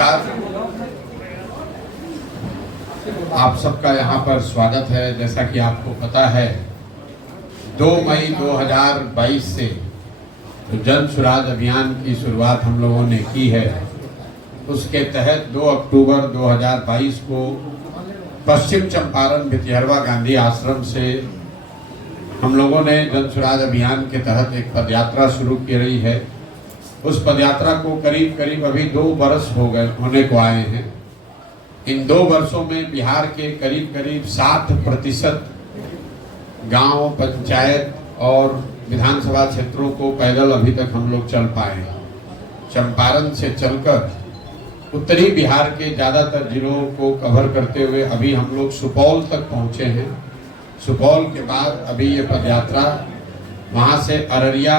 आप सबका यहाँ पर स्वागत है। जैसा कि आपको पता है 2 मई 2022 से जो जन सुराज अभियान की शुरुआत हम लोगों ने की है, उसके तहत 2 अक्टूबर 2022 को पश्चिम चंपारण भितिहरवा गांधी आश्रम से हम लोगों ने जन सुराज अभियान के तहत एक पदयात्रा शुरू की रही है। उस पदयात्रा को करीब करीब अभी 2 वर्ष होने को आए हैं। इन 2 वर्षों में बिहार के करीब करीब 60% गांव, पंचायत और विधानसभा क्षेत्रों को पैदल अभी तक हम लोग चल पाए हैं। चंपारण से चलकर उत्तरी बिहार के ज़्यादातर जिलों को कवर करते हुए अभी हम लोग सुपौल तक पहुंचे हैं। सुपौल के बाद अभी ये पदयात्रा वहां से अररिया,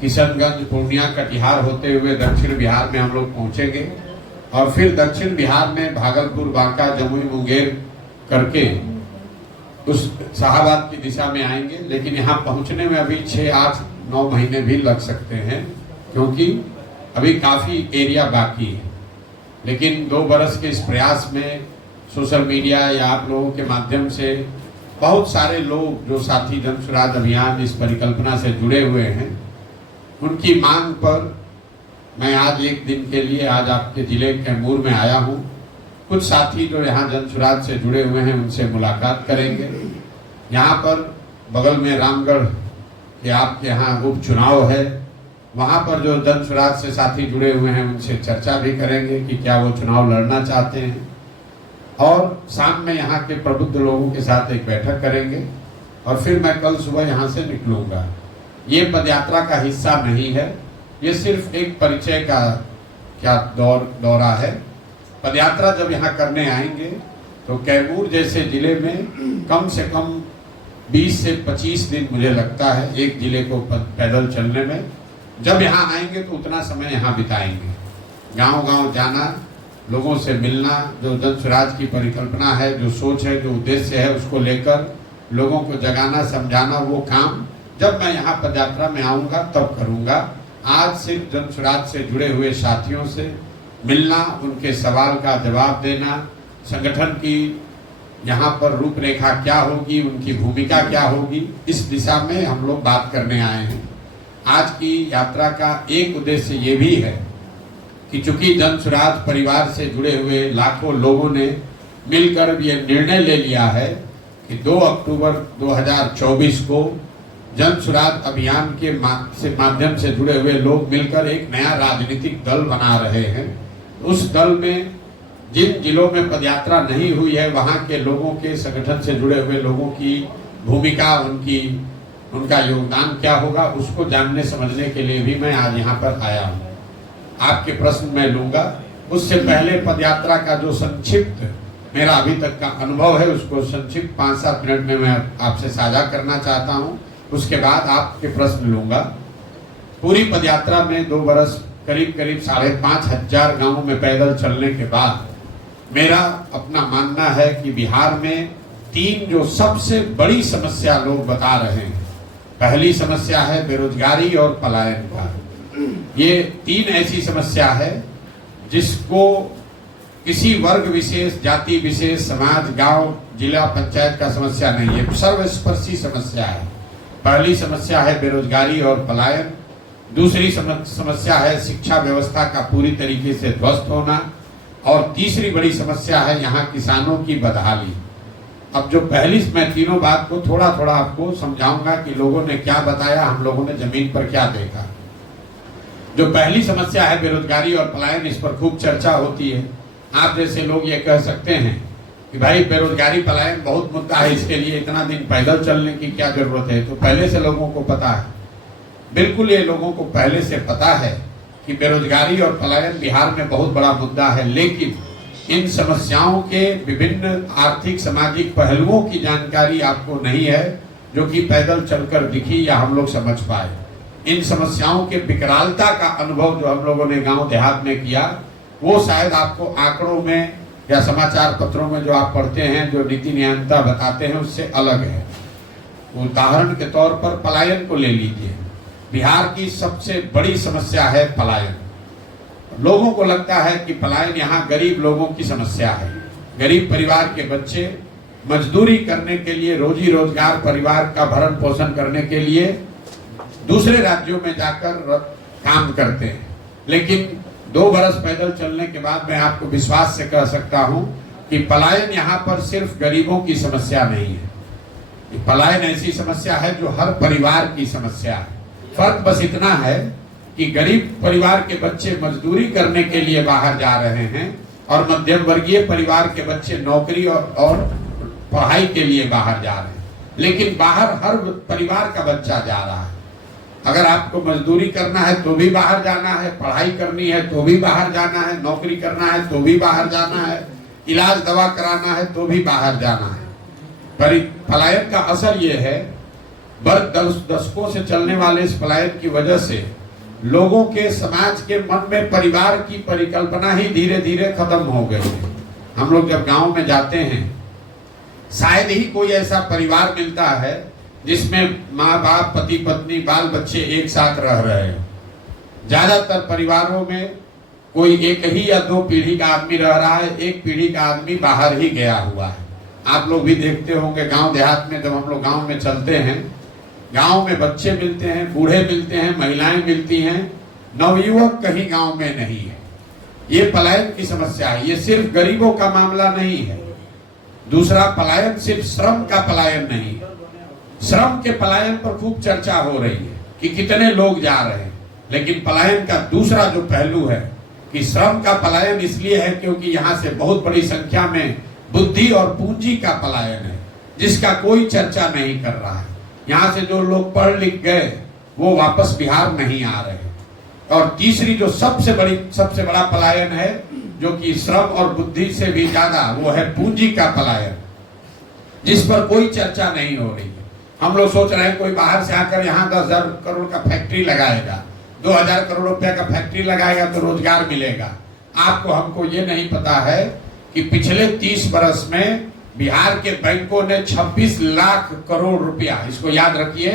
किशनगंज, पूर्णिया, कटिहार होते हुए दक्षिण बिहार में हम लोग पहुंचेंगे और फिर दक्षिण बिहार में भागलपुर, बांका, जमुई, मुंगेर करके उस शाहाबाद की दिशा में आएंगे। लेकिन यहाँ पहुंचने में अभी 6, 8, 9 महीने भी लग सकते हैं, क्योंकि अभी काफ़ी एरिया बाकी है। लेकिन 2 बरस के इस प्रयास में सोशल मीडिया या आप लोगों के माध्यम से बहुत सारे लोग जो साथी जन सुराज अभियान इस परिकल्पना से जुड़े हुए हैं, उनकी मांग पर मैं आज एक दिन के लिए आज आपके जिले कैमूर में आया हूं। कुछ साथी जो यहाँ जन सुराज से जुड़े हुए हैं उनसे मुलाकात करेंगे। यहाँ पर बगल में रामगढ़ के आपके यहाँ उपचुनाव है, वहाँ पर जो जन सुराज से साथी जुड़े हुए हैं उनसे चर्चा भी करेंगे कि क्या वो चुनाव लड़ना चाहते हैं। और शाम में यहाँ के प्रबुद्ध लोगों के साथ एक बैठक करेंगे और फिर मैं कल सुबह यहाँ से निकलूंगा। ये पदयात्रा का हिस्सा नहीं है, ये सिर्फ एक परिचय का दौरा है। पदयात्रा जब यहाँ करने आएंगे तो कैमूर जैसे जिले में कम से कम 20 से 25 दिन मुझे लगता है एक जिले को पैदल चलने में। जब यहाँ आएंगे तो उतना समय यहाँ बिताएंगे, गांव-गांव जाना, लोगों से मिलना, जो जन सुराज की परिकल्पना है, जो सोच है, जो उद्देश्य है, उसको लेकर लोगों को जगाना, समझाना, वो काम जब मैं यहाँ पदयात्रा में आऊँगा तब करूँगा। आज सिर्फ जन सुराज से जुड़े हुए साथियों से मिलना, उनके सवाल का जवाब देना, संगठन की यहाँ पर रूपरेखा क्या होगी, उनकी भूमिका क्या होगी, इस दिशा में हम लोग बात करने आए हैं। आज की यात्रा का एक उद्देश्य ये भी है कि चूंकि जन सुराज परिवार से जुड़े हुए लाखों लोगों ने मिलकर ये निर्णय ले लिया है कि 2 अक्टूबर 2024 को जन सुराज अभियान के माध्यम से जुड़े हुए लोग मिलकर एक नया राजनीतिक दल बना रहे हैं। उस दल में जिन जिलों में पदयात्रा नहीं हुई है, वहां के लोगों के, संगठन से जुड़े हुए लोगों की भूमिका, उनका योगदान क्या होगा, उसको जानने समझने के लिए भी मैं आज यहाँ पर आया हूँ। आपके प्रश्न मैं लूंगा। उससे पहले पदयात्रा का जो संक्षिप्त मेरा अभी तक का अनुभव है, उसको संक्षिप्त 5-7 मिनट में मैं आपसे साझा करना चाहता हूँ। उसके बाद आपके प्रश्न लूंगा। पूरी पदयात्रा में 2 बरस करीब 5,500 गांवों में पैदल चलने के बाद मेरा अपना मानना है कि बिहार में 3 जो सबसे बड़ी समस्या लोग बता रहे हैं। पहली समस्या है बेरोजगारी और पलायन का। ये 3 ऐसी समस्या है जिसको किसी वर्ग विशेष, जाति विशेष, समाज, गांव, जिला, पंचायत का समस्या नहीं है, सर्वस्पर्शी समस्या है। पहली समस्या है बेरोजगारी और पलायन। दूसरी समस्या है शिक्षा व्यवस्था का पूरी तरीके से ध्वस्त होना। और तीसरी बड़ी समस्या है यहाँ किसानों की बदहाली। अब जो पहली, मैं तीनों बात को थोड़ा थोड़ा आपको समझाऊंगा कि लोगों ने क्या बताया, हम लोगों ने जमीन पर क्या देखा। जो पहली समस्या है बेरोजगारी और पलायन, इस पर खूब चर्चा होती है। आप जैसे लोग ये कह सकते हैं कि भाई बेरोजगारी पलायन बहुत मुद्दा है, इसके लिए इतना दिन पैदल चलने की क्या जरूरत है। तो पहले से लोगों को पता है, बिल्कुल ये लोगों को पहले से पता है कि बेरोजगारी और पलायन बिहार में बहुत बड़ा मुद्दा है। लेकिन इन समस्याओं के विभिन्न आर्थिक, सामाजिक पहलुओं की जानकारी आपको नहीं है, जो कि पैदल चलकर दिखी या हम लोग समझ पाए। इन समस्याओं के विकरालता का अनुभव जो हम लोगों ने गांव देहात में किया, वो शायद आपको आंकड़ों में या समाचार पत्रों में जो आप पढ़ते हैं, जो नीति नियंता बताते हैं, उससे अलग है। उदाहरण के तौर पर पलायन को ले लीजिए। बिहार की सबसे बड़ी समस्या है पलायन। लोगों को लगता है कि पलायन यहाँ गरीब लोगों की समस्या है। गरीब परिवार के बच्चे मजदूरी करने के लिए, रोजी रोजगार, परिवार का भरण पोषण करने के लिए दूसरे राज्यों में जाकर काम करते हैं। लेकिन 2 बरस पैदल चलने के बाद मैं आपको विश्वास से कह सकता हूं कि पलायन यहाँ पर सिर्फ गरीबों की समस्या नहीं है। पलायन ऐसी समस्या है जो हर परिवार की समस्या है। फर्क बस इतना है कि गरीब परिवार के बच्चे मजदूरी करने के लिए बाहर जा रहे हैं और मध्यम वर्गीय परिवार के बच्चे नौकरी और पढ़ाई के लिए बाहर जा रहे हैं। लेकिन बाहर हर परिवार का बच्चा जा रहा है। अगर आपको मजदूरी करना है तो भी बाहर जाना है, पढ़ाई करनी है तो भी बाहर जाना है, नौकरी करना है तो भी बाहर जाना है, इलाज दवा कराना है तो भी बाहर जाना है। पर पलायन का असर ये है, दशकों से चलने वाले इस पलायन की वजह से लोगों के, समाज के मन में परिवार की परिकल्पना ही धीरे धीरे खत्म हो गई है। हम लोग जब गांव में जाते हैं, शायद ही कोई ऐसा परिवार मिलता है जिसमें माँ बाप, पति पत्नी, बाल बच्चे एक साथ रह रहे हो। ज्यादातर परिवारों में कोई एक ही या 2 पीढ़ी का आदमी रह रहा है, एक पीढ़ी का आदमी बाहर ही गया हुआ है। आप लोग भी देखते होंगे गांव देहात में, जब हम लोग गांव में चलते हैं, गांव में बच्चे मिलते हैं, बूढ़े मिलते हैं, महिलाएं मिलती हैं, नवयुवक कहीं गांव में नहीं है। ये पलायन की समस्या है। ये सिर्फ गरीबों का मामला नहीं है। दूसरा, पलायन सिर्फ श्रम का पलायन नहीं है। श्रम के पलायन पर खूब चर्चा हो रही है कि कितने लोग जा रहे हैं, लेकिन पलायन का दूसरा जो पहलू है कि श्रम का पलायन इसलिए है क्योंकि यहाँ से बहुत बड़ी संख्या में बुद्धि और पूंजी का पलायन है, जिसका कोई चर्चा नहीं कर रहा है। यहाँ से जो लोग पढ़ लिख गए वो वापस बिहार नहीं आ रहे। और तीसरी जो सबसे बड़ा पलायन है, जो कि श्रम और बुद्धि से भी ज्यादा, वो है पूंजी का पलायन, जिस पर कोई चर्चा नहीं हो रही है। हम लोग सोच रहे हैं कोई बाहर से आकर यहाँ 10,000 करोड़ का फैक्ट्री लगाएगा, 2,000 करोड़ रुपया का फैक्ट्री लगाएगा तो रोजगार मिलेगा। आपको हमको ये नहीं पता है कि पिछले 30 बरस में बिहार के बैंकों ने 26 लाख करोड़ रुपया, इसको याद रखिए,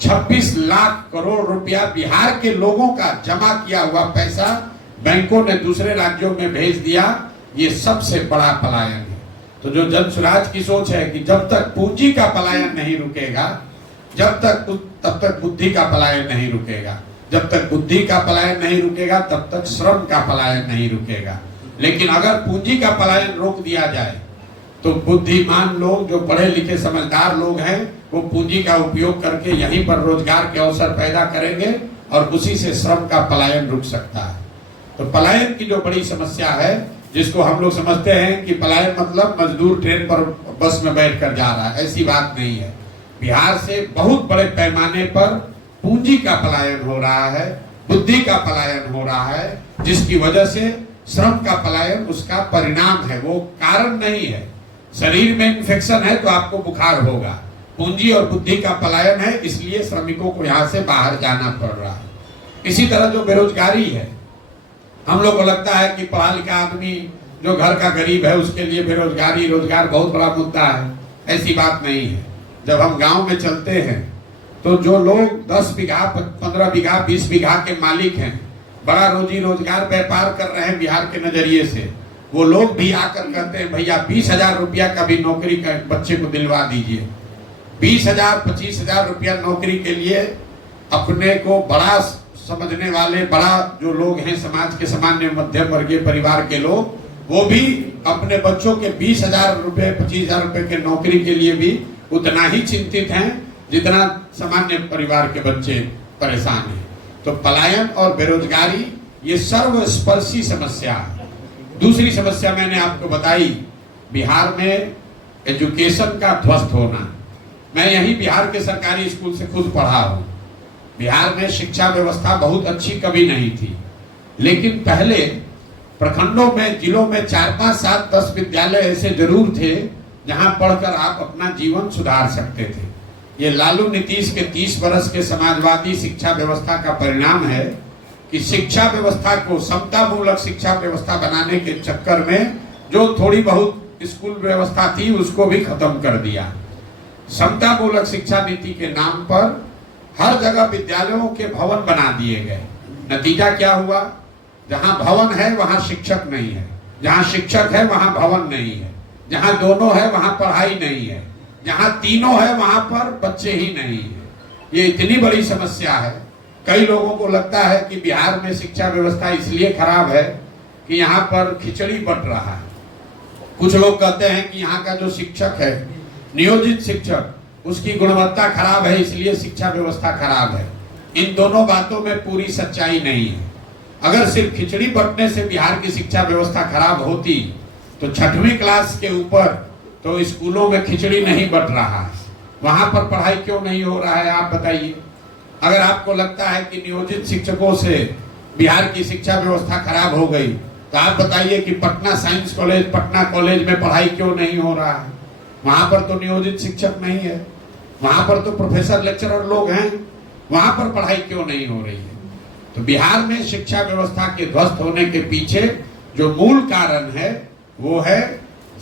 26 लाख करोड़ रुपया बिहार के लोगों का जमा किया हुआ पैसा बैंकों ने दूसरे राज्यों में भेज दिया। ये सबसे बड़ा पलायन है। तो जो जन स्वराज की सोच है कि जब तक पूंजी का पलायन नहीं रुकेगा, तब तक बुद्धि का पलायन नहीं रुकेगा। जब तक बुद्धि का पलायन नहीं रुकेगा, तब तक श्रम का पलायन नहीं रुकेगा। लेकिन अगर पूंजी का पलायन रोक दिया जाए तो बुद्धिमान लोग, जो पढ़े लिखे समझदार लोग हैं, वो पूंजी का उपयोग करके यहीं पर रोजगार के अवसर पैदा करेंगे और उसी से श्रम का पलायन रुक सकता है। तो पलायन की जो बड़ी समस्या है, जिसको हम लोग समझते हैं कि पलायन मतलब मजदूर ट्रेन पर, बस में बैठ कर जा रहा है, ऐसी बात नहीं है। बिहार से बहुत बड़े पैमाने पर पूंजी का पलायन हो रहा है, बुद्धि का पलायन हो रहा है, जिसकी वजह से श्रम का पलायन उसका परिणाम है, वो कारण नहीं है। शरीर में इन्फेक्शन है तो आपको बुखार होगा। पूंजी और बुद्धि का पलायन है, इसलिए श्रमिकों को यहाँ से बाहर जाना पड़ रहा है। इसी तरह जो बेरोजगारी है, हम लोग को लगता है कि पढ़ा लिखा आदमी जो घर का गरीब है उसके लिए बेरोजगारी, रोजगार बहुत बड़ा मुद्दा है। ऐसी बात नहीं है। जब हम गांव में चलते हैं तो जो लोग 10 बीघा, 15 बीघा, 20 बीघा के मालिक हैं, बड़ा रोजी रोजगार व्यापार कर रहे हैं बिहार के नजरिए से, वो लोग भी आकर कहते हैं भैया 20,000 रुपया का भी नौकरी का बच्चे को दिलवा दीजिए। 20,000, 25,000 रुपया नौकरी के लिए अपने को बड़ा समझने वाले, बड़ा जो लोग हैं समाज के सामान्य मध्यम वर्गीय परिवार के लोग, वो भी अपने बच्चों के 20,000 रुपये, 25,000 रुपये के नौकरी के लिए भी उतना ही चिंतित हैं जितना सामान्य परिवार के बच्चे परेशान हैं। तो पलायन और बेरोजगारी ये सर्वस्पर्शी समस्या है। दूसरी समस्या मैंने आपको बताई, बिहार में एजुकेशन का ध्वस्त होना। मैं यही बिहार के सरकारी स्कूल से खुद पढ़ा हूँ। बिहार में शिक्षा व्यवस्था बहुत अच्छी कभी नहीं थी, लेकिन पहले प्रखंडों में, जिलों में 4, 5, 7, 10 विद्यालय ऐसे जरूर थे जहां पढ़कर आप अपना जीवन सुधार सकते थे। ये लालू नीतीश के 30 वर्ष के समाजवादी शिक्षा व्यवस्था का परिणाम है कि शिक्षा व्यवस्था को समता मूलक शिक्षा व्यवस्था बनाने के चक्कर में जो थोड़ी बहुत स्कूल व्यवस्था थी उसको भी खत्म कर दिया। समता मूलक शिक्षा नीति के नाम पर हर जगह विद्यालयों के भवन बना दिए गए। नतीजा क्या हुआ? जहां भवन है वहां शिक्षक नहीं है, जहां शिक्षक है वहां भवन नहीं है, जहां दोनों है वहां पढ़ाई नहीं है, जहां तीनों है वहां पर बच्चे ही नहीं है। ये इतनी बड़ी समस्या है। कई लोगों को लगता है कि बिहार में शिक्षा व्यवस्था इसलिए खराब है कि यहाँ पर खिचड़ी बट रहा है। कुछ लोग कहते हैं कि यहाँ का जो शिक्षक है, नियोजित शिक्षक, उसकी गुणवत्ता खराब है इसलिए शिक्षा व्यवस्था खराब है। इन दोनों बातों में पूरी सच्चाई नहीं है। अगर सिर्फ खिचड़ी बंटने से बिहार की शिक्षा व्यवस्था खराब होती तो 6वीं क्लास के ऊपर तो स्कूलों में खिचड़ी नहीं बट रहा है, वहां पर पढ़ाई क्यों नहीं हो रहा है, आप बताइए। अगर आपको लगता है कि नियोजित शिक्षकों से बिहार की शिक्षा व्यवस्था खराब हो गई तो आप बताइए कि Patna science college, Patna college में पढ़ाई क्यों नहीं हो रहा है। वहां पर तो नियोजित शिक्षक नहीं है, वहां पर तो प्रोफेसर लेक्चरर लोग हैं, वहां पर पढ़ाई क्यों नहीं हो रही है। तो बिहार में शिक्षा व्यवस्था के ध्वस्त होने के पीछे जो मूल कारण है वो है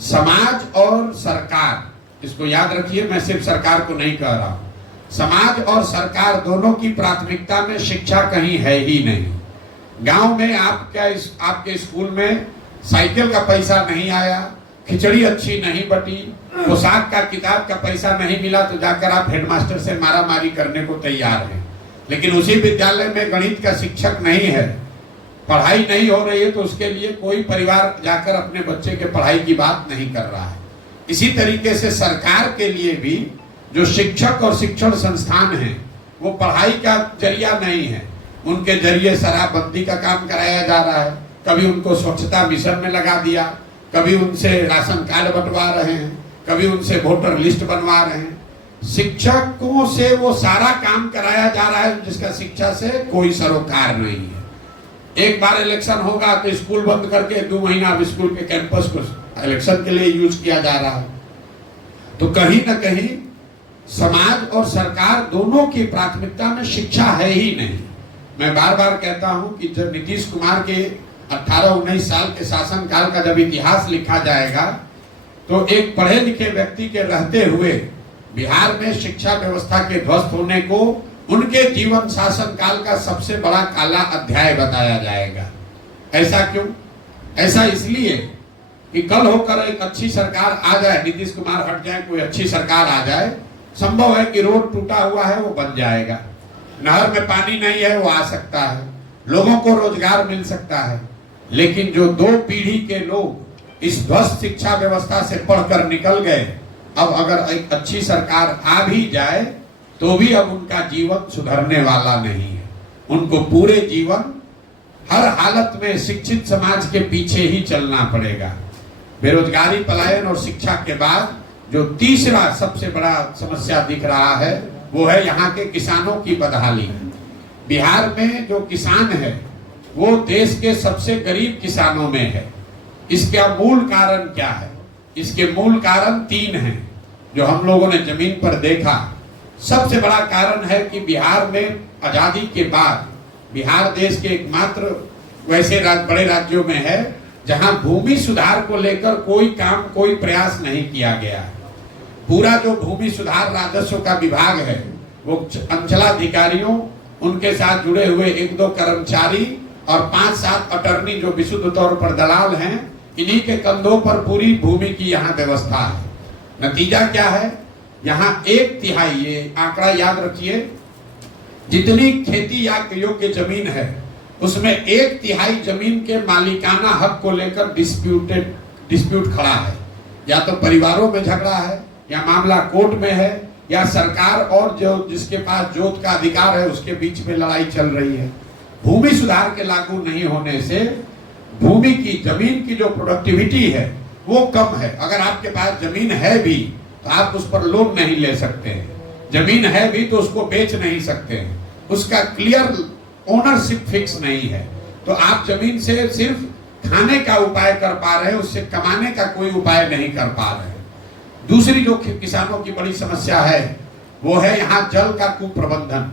समाज और सरकार। इसको याद रखिए, मैं सिर्फ सरकार को नहीं कह रहा हूं, समाज और सरकार दोनों की प्राथमिकता में शिक्षा कहीं है ही नहीं। गांव में आपके स्कूल में साइकिल का पैसा नहीं आया, खिचड़ी अच्छी नहीं बटी, पोशाक का, किताब का पैसा नहीं मिला तो जाकर आप हेडमास्टर से मारामारी करने को तैयार हैं। लेकिन उसी विद्यालय में गणित का शिक्षक नहीं है, पढ़ाई नहीं हो रही है, तो उसके लिए कोई परिवार जाकर अपने बच्चे के पढ़ाई की बात नहीं कर रहा है। इसी तरीके से सरकार के लिए भी जो शिक्षक और शिक्षण संस्थान हैं वो पढ़ाई का जरिया नहीं है। उनके जरिए शराबबंदी का काम कराया जा रहा है, कभी उनको स्वच्छता मिशन में लगा दिया, कभी उनसे राशन कार्ड बंटवा रहे हैं, कभी उनसे वोटर लिस्ट बनवा रहे हैं। शिक्षकों से वो सारा काम कराया जा रहा है जिसका शिक्षा से कोई सरोकार नहीं है। एक बार इलेक्शन होगा तो स्कूल बंद करके 2 महीना स्कूल के कैंपस को इलेक्शन के लिए यूज किया जा रहा है। तो कहीं ना कहीं समाज और सरकार दोनों की प्राथमिकता में शिक्षा है ही नहीं। मैं बार बार कहता हूं कि जब नीतीश कुमार के 18-19 साल के शासनकाल का जब इतिहास लिखा जाएगा तो एक पढ़े लिखे व्यक्ति के रहते हुए बिहार में शिक्षा व्यवस्था के ध्वस्त होने को उनके जीवन शासन काल का सबसे बड़ा काला अध्याय बताया जाएगा। ऐसा क्यों? ऐसा इसलिए कि कल होकर एक अच्छी सरकार आ जाए, नीतीश कुमार हट जाए, कोई अच्छी सरकार आ जाए, संभव है कि रोड टूटा हुआ है वो बन जाएगा, नहर में पानी नहीं है वो आ सकता है, लोगों को रोजगार मिल सकता है। लेकिन जो 2 पीढ़ी के लोग इस ध्वस्त शिक्षा व्यवस्था से पढ़कर निकल गए, अब अगर एक अच्छी सरकार आ भी जाए तो भी अब उनका जीवन सुधरने वाला नहीं है। उनको पूरे जीवन हर हालत में शिक्षित समाज के पीछे ही चलना पड़ेगा। बेरोजगारी, पलायन और शिक्षा के बाद जो तीसरा सबसे बड़ा समस्या दिख रहा है वो है यहाँ के किसानों की बदहाली। बिहार में जो किसान है वो देश के सबसे गरीब किसानों में है। इसका मूल कारण क्या है? इसके मूल कारण 3 हैं जो हम लोगों ने जमीन पर देखा। सबसे बड़ा कारण है कि बिहार में आजादी के बाद बिहार देश के एकमात्र वैसे बड़े राज्यों में है जहां भूमि सुधार को लेकर कोई काम, कोई प्रयास नहीं किया गया है। पूरा जो भूमि सुधार राजस्व का विभाग है वो अंचलाधिकारियों, उनके साथ जुड़े हुए 1-2 कर्मचारी और 5-7 अटर्नी जो विशुद्ध तौर पर दलाल हैं, इन्हीं के कंधों पर पूरी भूमि की यहाँ व्यवस्था है। नतीजा क्या है? यहाँ 1/3, ये आंकड़ा याद रखिए, जितनी खेती या योग्य जमीन है उसमें 1/3 जमीन के मालिकाना हक को लेकर डिस्प्यूट खड़ा है। या तो परिवारों में झगड़ा है, या मामला कोर्ट में है, या सरकार और जो जिसके पास जोत का अधिकार है उसके बीच में लड़ाई चल रही है। भूमि सुधार के लागू नहीं होने से भूमि की, जमीन की जो प्रोडक्टिविटी है वो कम है। अगर आपके पास जमीन है भी तो आप उस पर लोन नहीं ले सकते हैं, जमीन है भी तो उसको बेच नहीं सकते हैं, उसका क्लियर ओनरशिप फिक्स नहीं है। तो आप जमीन से सिर्फ खाने का उपाय कर पा रहे हैं, उससे कमाने का कोई उपाय नहीं कर पा रहे हैं। दूसरी जो किसानों की बड़ी समस्या है वो है यहाँ जल का कुप्रबंधन।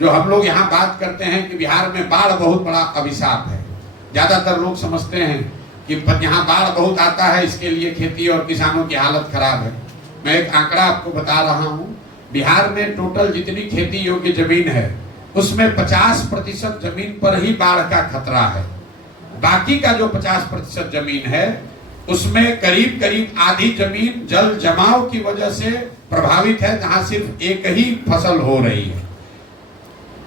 जो हम लोग यहाँ बात करते हैं कि बिहार में बाढ़ बहुत बड़ा अभिशाप है, ज्यादातर लोग समझते हैं कि यहाँ बाढ़ बहुत आता है इसके लिए खेती और किसानों की हालत खराब है। मैं एक आंकड़ा आपको बता रहा हूँ, बिहार में टोटल जितनी खेती योग्य जमीन है उसमें 50% जमीन पर ही बाढ़ का खतरा है। बाकी का जो 50% जमीन है उसमें करीब करीब आधी जमीन जल जमाव की वजह से प्रभावित है, जहां सिर्फ एक ही फसल हो रही है।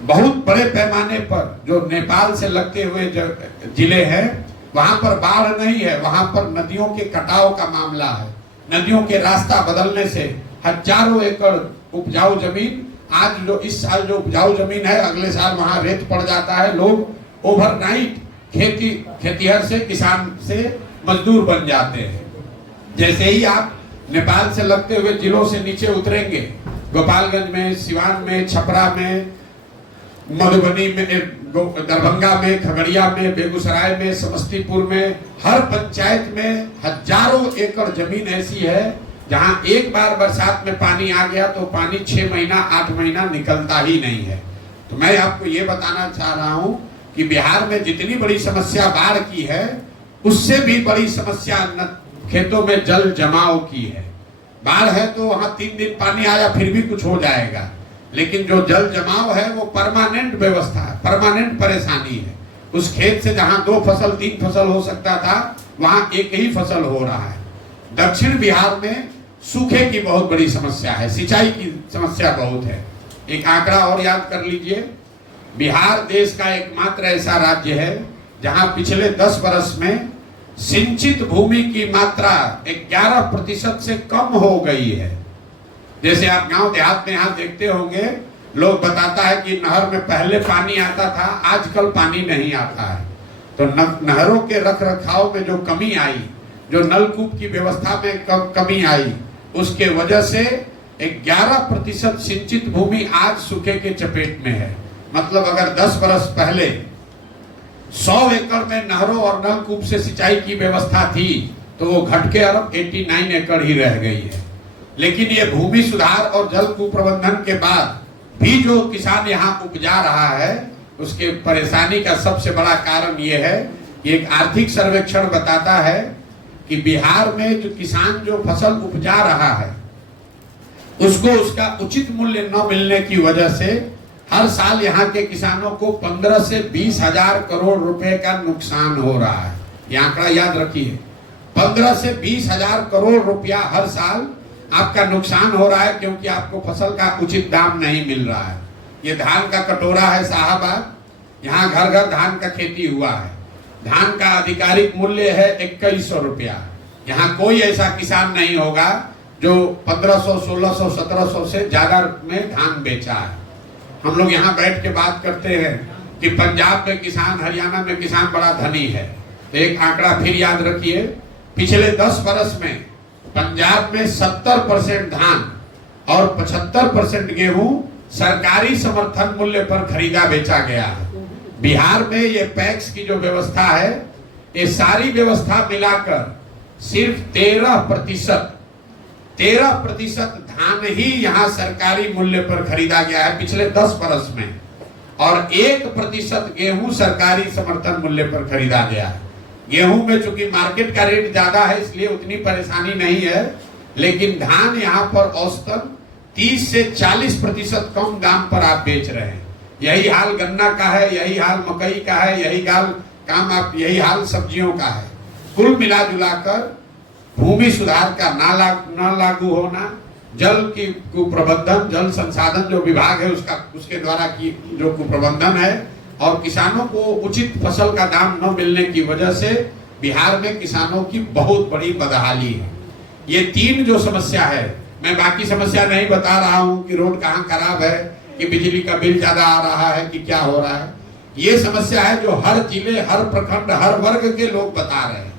बहुत बड़े पैमाने पर जो नेपाल से लगते हुए जिले हैं वहां पर बाढ़ नहीं है, वहां पर नदियों के कटाव का मामला है। नदियों के रास्ता बदलने से हजारों एकड़ उपजाऊ जमीन, आज जो इस साल जो उपजाऊ जमीन है अगले साल वहां रेत पड़ जाता है। लोग ओवरनाइट खेतीहर से, किसान से मजदूर बन जाते हैं। जैसे ही आप नेपाल से लगते हुए जिलों से नीचे उतरेंगे, गोपालगंज में, सिवान में, छपरा में, मधुबनी में, दरभंगा में, खगड़िया में, बेगूसराय में, समस्तीपुर में, हर पंचायत में हजारों एकड़ जमीन ऐसी है जहां एक बार बरसात में पानी आ गया तो पानी 6 महीना 8 महीना निकलता ही नहीं है। तो मैं आपको ये बताना चाह रहा हूं कि बिहार में जितनी बड़ी समस्या बाढ़ की है उससे भी बड़ी समस्या खेतों में जल जमाव की है। बाढ़ है तो वहां 3 दिन पानी आया फिर भी कुछ हो जाएगा, लेकिन जो जल जमाव है वो परमानेंट व्यवस्था है, परमानेंट परेशानी है। उस खेत से जहां 2 फसल 3 फसल हो सकता था वहां एक ही फसल हो रहा है। दक्षिण बिहार में सूखे की बहुत बड़ी समस्या है, सिंचाई की समस्या बहुत है। एक आंकड़ा और याद कर लीजिए, बिहार देश का एकमात्र ऐसा राज्य है जहां पिछले 10 वर्ष में सिंचित भूमि की मात्रा 11% से कम हो गई है। जैसे आप गांव देहात में यहाँ देखते होंगे, लोग बताता है कि नहर में पहले पानी आता था, आजकल पानी नहीं आता है। तो नहरों के रख रखाव में जो कमी आई, जो नलकूप की व्यवस्था में कमी आई, उसके वजह से 11% सिंचित भूमि आज सूखे के चपेट में है। मतलब अगर 10 वर्ष पहले 100 एकड़ में नहरों और नलकूप से सिंचाई की व्यवस्था थी तो वो घट के अब 89 एकड़ ही रह गई है। लेकिन ये भूमि सुधार और जल कुप्रबंधन के बाद भी जो किसान यहाँ उपजा रहा है उसके परेशानी का सबसे बड़ा कारण ये है कि एक आर्थिक सर्वेक्षण बताता है कि बिहार में जो किसान जो फसल उपजा रहा है उसको उसका उचित मूल्य न मिलने की वजह से हर साल यहाँ के किसानों को 15 से 20 हजार करोड़ रुपए का नुकसान हो रहा है। ये आंकड़ा याद रखिए, 15 से 20 हजार करोड़ रुपया हर साल आपका नुकसान हो रहा है, क्योंकि आपको फसल का उचित दाम नहीं मिल रहा है। ये धान का कटोरा है साहब, यहाँ घर घर धान का खेती हुआ है। धान का आधिकारिक मूल्य है 2100 रुपया। यहाँ कोई ऐसा किसान नहीं होगा जो 1500, 1600, 1700 से ज्यादा में धान बेचा है। हम लोग यहाँ बैठ के बात करते हैं कि पंजाब में किसान, हरियाणा में किसान बड़ा धनी है। तो एक आंकड़ा फिर याद रखिए, पिछले 10 वर्ष में पंजाब में 70% धान और 75% गेहूं सरकारी समर्थन मूल्य पर खरीदा बेचा गया है। बिहार में ये पैक्स की जो व्यवस्था है, ये सारी व्यवस्था मिलाकर सिर्फ 13% धान ही यहाँ सरकारी मूल्य पर खरीदा गया है पिछले 10 वर्ष में, और 1% गेहूं सरकारी समर्थन मूल्य पर खरीदा गया है। गेहूं में चूंकि मार्केट का रेट ज्यादा है इसलिए उतनी परेशानी नहीं है, लेकिन धान यहाँ पर औसतन 30 से 40% कम दाम पर आप बेच रहे हैं। यही हाल गन्ना का है, यही हाल मकई का है, यही हाल सब्जियों का है। कुल मिला जुलाकर भूमि सुधार का न लागू होना, जल की कुप्रबंधन, जल संसाधन जो विभाग है उसके द्वारा की जो कुप्रबंधन है, और किसानों को उचित फसल का दाम न मिलने की वजह से बिहार में किसानों की बहुत बड़ी बदहाली है। ये 3 जो समस्या है, मैं बाकी समस्या नहीं बता रहा हूँ कि रोड कहाँ खराब है, कि बिजली का बिल ज्यादा आ रहा है, कि क्या हो रहा है। ये समस्या है जो हर जिले, हर प्रखंड, हर वर्ग के लोग बता रहे हैं।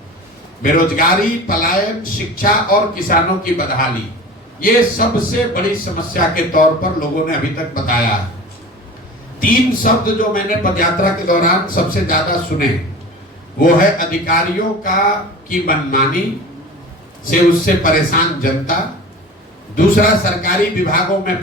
बेरोजगारी, पलायन, शिक्षा और किसानों की बदहाली, ये सबसे बड़ी समस्या के तौर पर लोगों ने अभी तक बताया है। 3 शब्द जो मैंने पदयात्रा के दौरान सबसे ज्यादा सुने, वो है अधिकारियों की मनमानी से उससे परेशान जनता, दूसरा सरकारी विभागों में